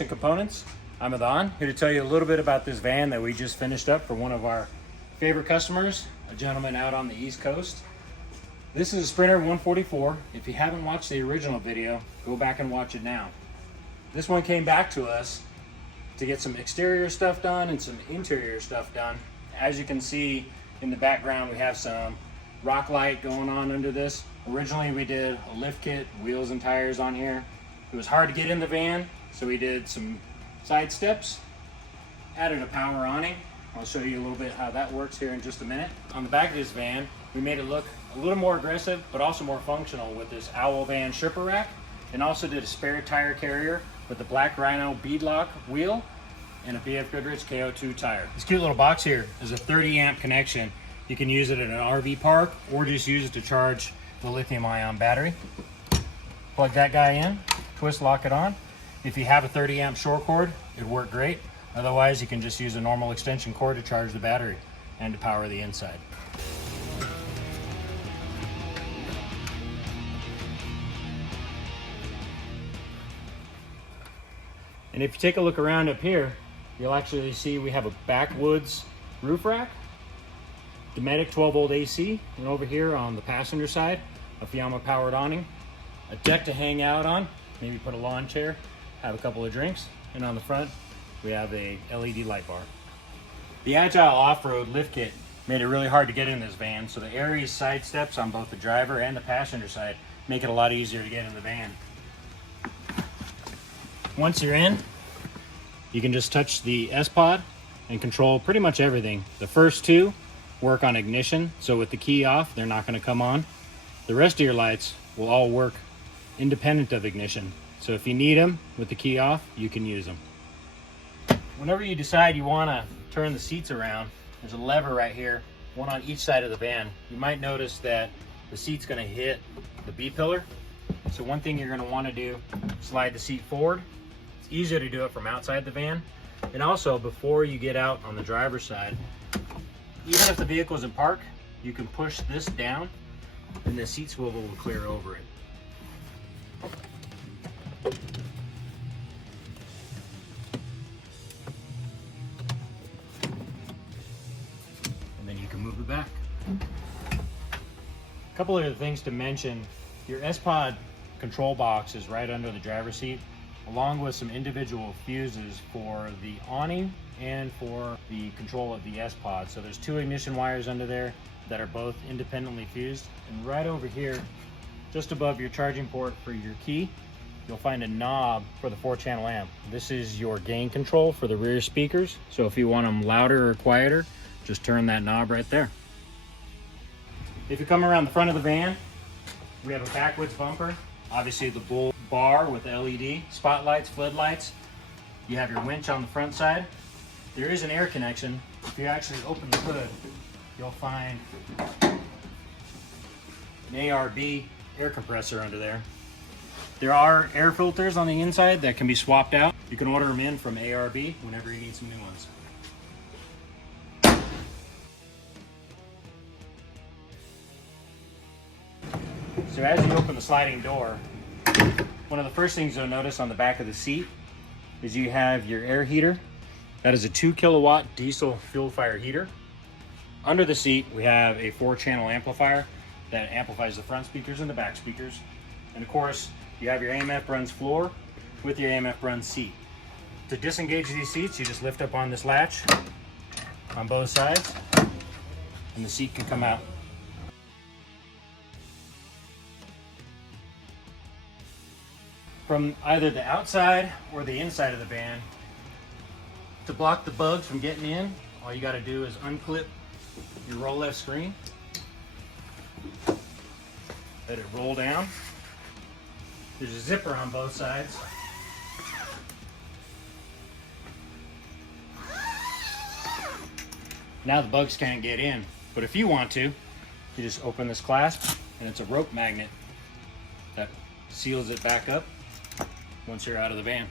Volition Components. I'm Adhan, here to tell you a little bit about this van that we just finished up for one of our favorite customers, a gentleman out on the East Coast. This is a Sprinter 144. If you haven't watched the original video, go back and watch it now. This one came back to us to get some exterior stuff done and some interior stuff done. As you can see in the background, we have some rock light going on under this. Originally we did a lift kit, wheels and tires on here. It was hard to get in the van, so we did some side steps, added a power awning. I'll show you a little bit how that works here in just a minute. On the back of this van, we made it look a little more aggressive, but also more functional with this Owl Van shipper rack, and also did a spare tire carrier with the Black Rhino beadlock wheel and a BF Goodrich KO2 tire. This cute little box here is a 30 amp connection. You can use it at an RV park or just use it to charge the lithium ion battery. Plug that guy in, twist, lock it on. If you have a 30 amp short cord, it'd work great. Otherwise, you can just use a normal extension cord to charge the battery and to power the inside. And if you take a look around up here, you'll actually see we have a backwoods roof rack, Dometic 12 volt AC, and over here on the passenger side, a Fiamma powered awning, a deck to hang out on, maybe put a lawn chair, have a couple of drinks, and on the front, we have a LED light bar. The Agile off-road lift kit made it really hard to get in this van, so the Aries side steps on both the driver and the passenger side make it a lot easier to get in the van. Once you're in, you can just touch the S-Pod and control pretty much everything. The first two work on ignition, so with the key off, they're not going to come on. The rest of your lights will all work independent of ignition. So if you need them with the key off, you can use them. Whenever you decide you want to turn the seats around, there's a lever right here, one on each side of the van. You might notice that the seat's going to hit the B-pillar. So one thing you're going to want to do, slide the seat forward. It's easier to do it from outside the van. And also, before you get out on the driver's side, even if the vehicle's in park, you can push this down and the seat swivel will clear over it. And then you can move it back. A couple of other things to mention. Your S-Pod control box is right under the driver's seat, along with some individual fuses for the awning and for the control of the S-Pod. So there's two ignition wires under there that are both independently fused. And right over here, just above your charging port for your key, you'll find a knob for the 4-channel amp. This is your gain control for the rear speakers. So if you want them louder or quieter, just turn that knob right there. If you come around the front of the van, we have a backwoods bumper. Obviously the bull bar with LED, spotlights, floodlights. You have your winch on the front side. There is an air connection. If you actually open the hood, you'll find an ARB air compressor under there. There are air filters on the inside that can be swapped out. You can order them in from ARB whenever you need some new ones. So as you open the sliding door, one of the first things you'll notice on the back of the seat is you have your air heater. That is a 2 kilowatt diesel fuel fire heater. Under the seat, we have a 4-channel amplifier that amplifies the front speakers and the back speakers. And of course, you have your AMF Bruns floor with your AMF Bruns seat. To disengage these seats, you just lift up on this latch on both sides, and the seat can come out. From either the outside or the inside of the van, to block the bugs from getting in, all you got to do is unclip your roll left screen, let it roll down. There's a zipper on both sides. Now the bugs can't get in, but if you want to, you just open this clasp and it's a rope magnet that seals it back up once you're out of the van.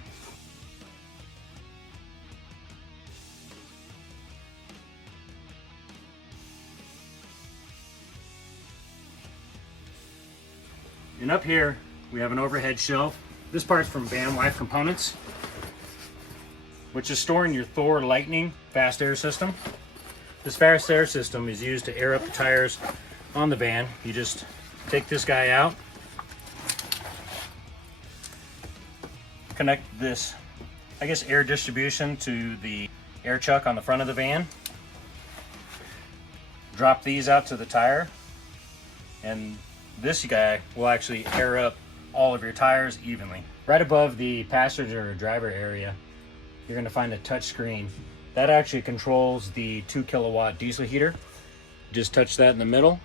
And up here, we have an overhead shelf. This part's from Van Life Components. which is storing your Thor Lightning fast air system. This fast air system is used to air up the tires on the van. You just take this guy out, connect this, I guess, air distribution to the air chuck on the front of the van, drop these out to the tire, and this guy will actually air up all of your tires evenly. Right above the passenger or driver area, you're going to find a touch screen that actually controls the 2 kilowatt diesel heater. Just touch that in the middle.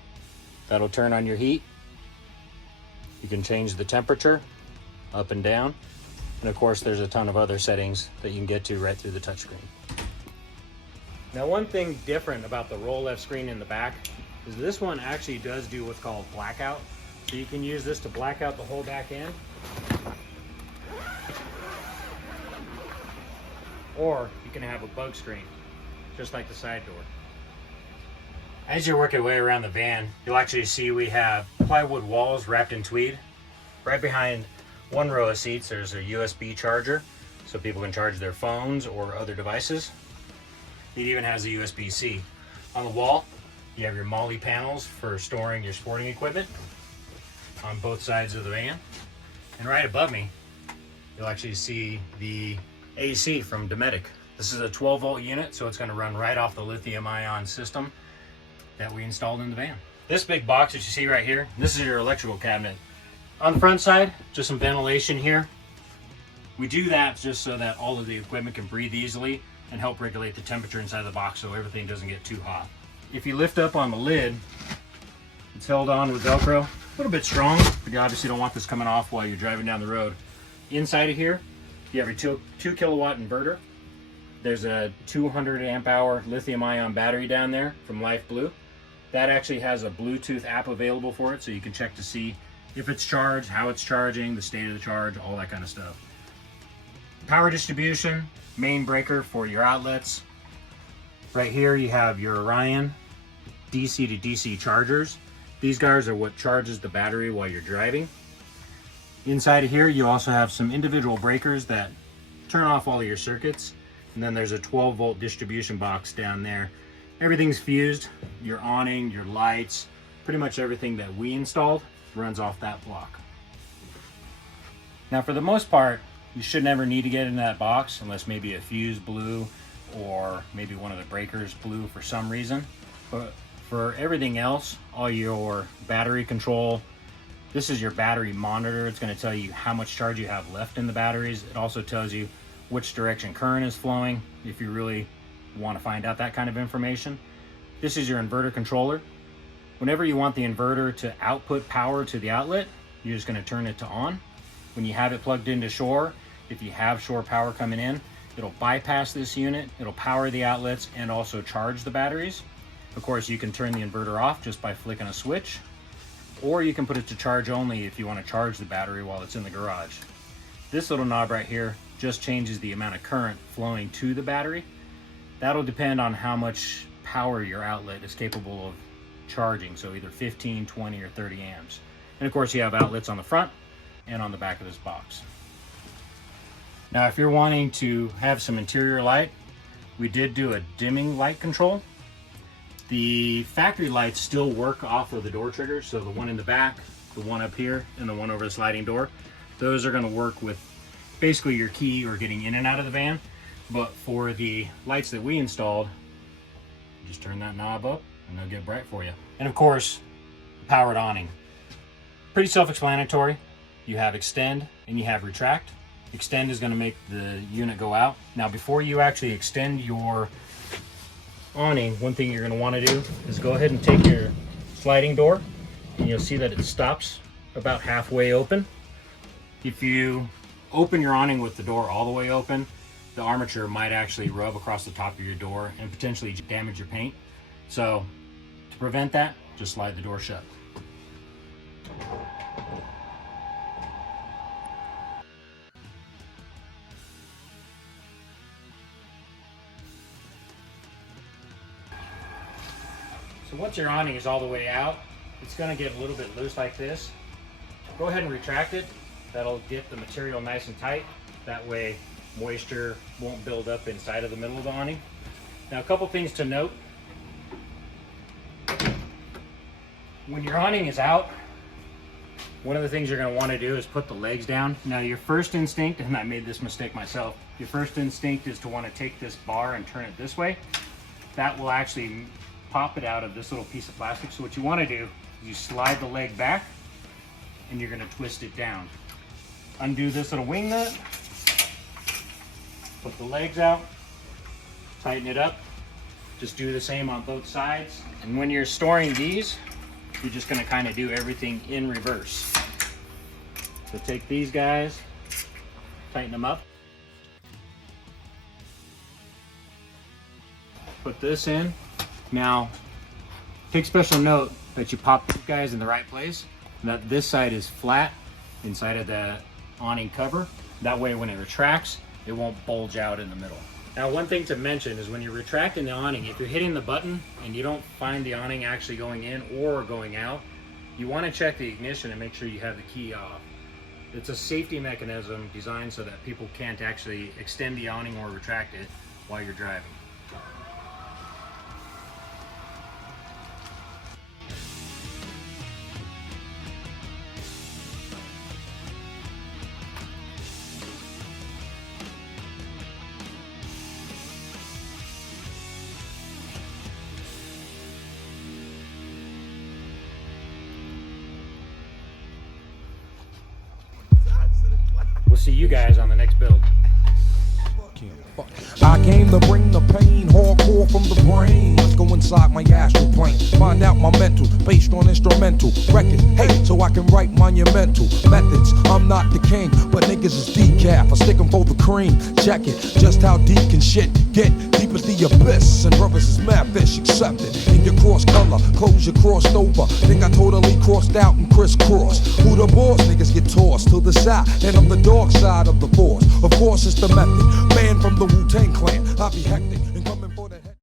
That'll turn on your heat. You can change the temperature up and down. And of course, there's a ton of other settings that you can get to right through the touchscreen. Now, one thing different about the roll left screen in the back is this one actually does do what's called blackout. So you can use this to black out the whole back end, or you can have a bug screen, just like the side door. As you're working your way around the van, you'll actually see we have plywood walls wrapped in tweed. Right behind one row of seats, there's a USB charger, so people can charge their phones or other devices. It even has a USB-C. On the wall, you have your MOLLE panels for storing your sporting equipment on both sides of the van. And right above me, you'll actually see the AC from Dometic. This is a 12 volt unit, so it's going to run right off the lithium ion system that we installed in the van. This big box that you see right here, this is your electrical cabinet. On the front side, just some ventilation here. We do that just so that all of the equipment can breathe easily and help regulate the temperature inside the box so everything doesn't get too hot. If you lift up on the lid, it's held on with Velcro. A little bit strong, but you obviously don't want this coming off while you're driving down the road. Inside of here, you have your 2 kilowatt inverter. There's a 200 amp hour lithium ion battery down there from Life Blue. That actually has a Bluetooth app available for it, so you can check to see if it's charged, how it's charging, the state of the charge, all that kind of stuff. Power distribution, main breaker for your outlets. Right here you have your Orion DC to DC chargers. These guys are what charges the battery while you're driving. Inside of here you also have some individual breakers that turn off all of your circuits. And then there's a 12 volt distribution box down there. Everything's fused, your awning, your lights, pretty much everything that we installed runs off that block. Now, for the most part, you should never need to get in that box unless maybe a fuse blew or maybe one of the breakers blew for some reason. But for everything else, all your battery control, this is your battery monitor. It's going to tell you how much charge you have left in the batteries. It also tells you which direction current is flowing if you really want to find out that kind of information. This is your inverter controller. Whenever you want the inverter to output power to the outlet, you're just going to turn it to on. When you have it plugged into shore, if you have shore power coming in, it'll bypass this unit, it'll power the outlets and also charge the batteries. Of course, you can turn the inverter off just by flicking a switch, or you can put it to charge only if you want to charge the battery while it's in the garage. This little knob right here just changes the amount of current flowing to the battery. That'll depend on how much power your outlet is capable of charging, so either 15, 20, or 30 amps. And of course, you have outlets on the front and on the back of this box. Now, if you're wanting to have some interior light, we did do a dimming light control. The factory lights still work off of the door triggers, so the one in the back, the one up here, and the one over the sliding door, those are going to work with basically your key or getting in and out of the van. But for the lights that we installed, you just turn that knob up and they'll get bright for you. And of course, powered awning. Pretty self-explanatory. You have extend and you have retract. Extend is going to make the unit go out. Now, before you actually extend your awning, one thing you're going to want to do is go ahead and take your sliding door, and you'll see that it stops about halfway open. If you open your awning with the door all the way open, the armature might actually rub across the top of your door and potentially damage your paint. So to prevent that, just slide the door shut. So once your awning is all the way out, it's going to get a little bit loose like this. Go ahead and retract it. That'll get the material nice and tight. That way moisture won't build up inside of the middle of the awning. Now, a couple things to note. When your awning is out, one of the things you're going to want to do is put the legs down. Now, your first instinct, and I made this mistake myself, your first instinct is to want to take this bar and turn it this way. That will actually pop it out of this little piece of plastic. So what you want to do is you slide the leg back and you're going to twist it down. Undo this little wing nut, put the legs out, tighten it up. Just do the same on both sides. And when you're storing these, you're just going to kind of do everything in reverse. So take these guys, tighten them up. Put this in. Now, take special note that you pop these guys in the right place, and that this side is flat inside of the awning cover. That way when it retracts, it won't bulge out in the middle. Now, one thing to mention is when you're retracting the awning, if you're hitting the button and you don't find the awning actually going in or going out, you want to check the ignition and make sure you have the key off. It's a safety mechanism designed so that people can't actually extend the awning or retract it while you're driving. We'll see you guys on the next build. I came to bring the pain, hardcore from the brain. Let's go inside my astral plane, find out my mental, based on instrumental records. Hey, so I can write monumental methods. I'm not the king, but niggas is decaf. I stick 'em for the cream. Check it, just how deep can shit get? Deep as the abyss, and brothers is mad fish accepted. In your cross color, clothes you crossed over. Think I totally crossed out and crisscrossed. Who the boss? Niggas get tossed to the side, and I'm the dark side of the force. Of course, it's the method. Man from the Wu-Tang Clan, I be hectic.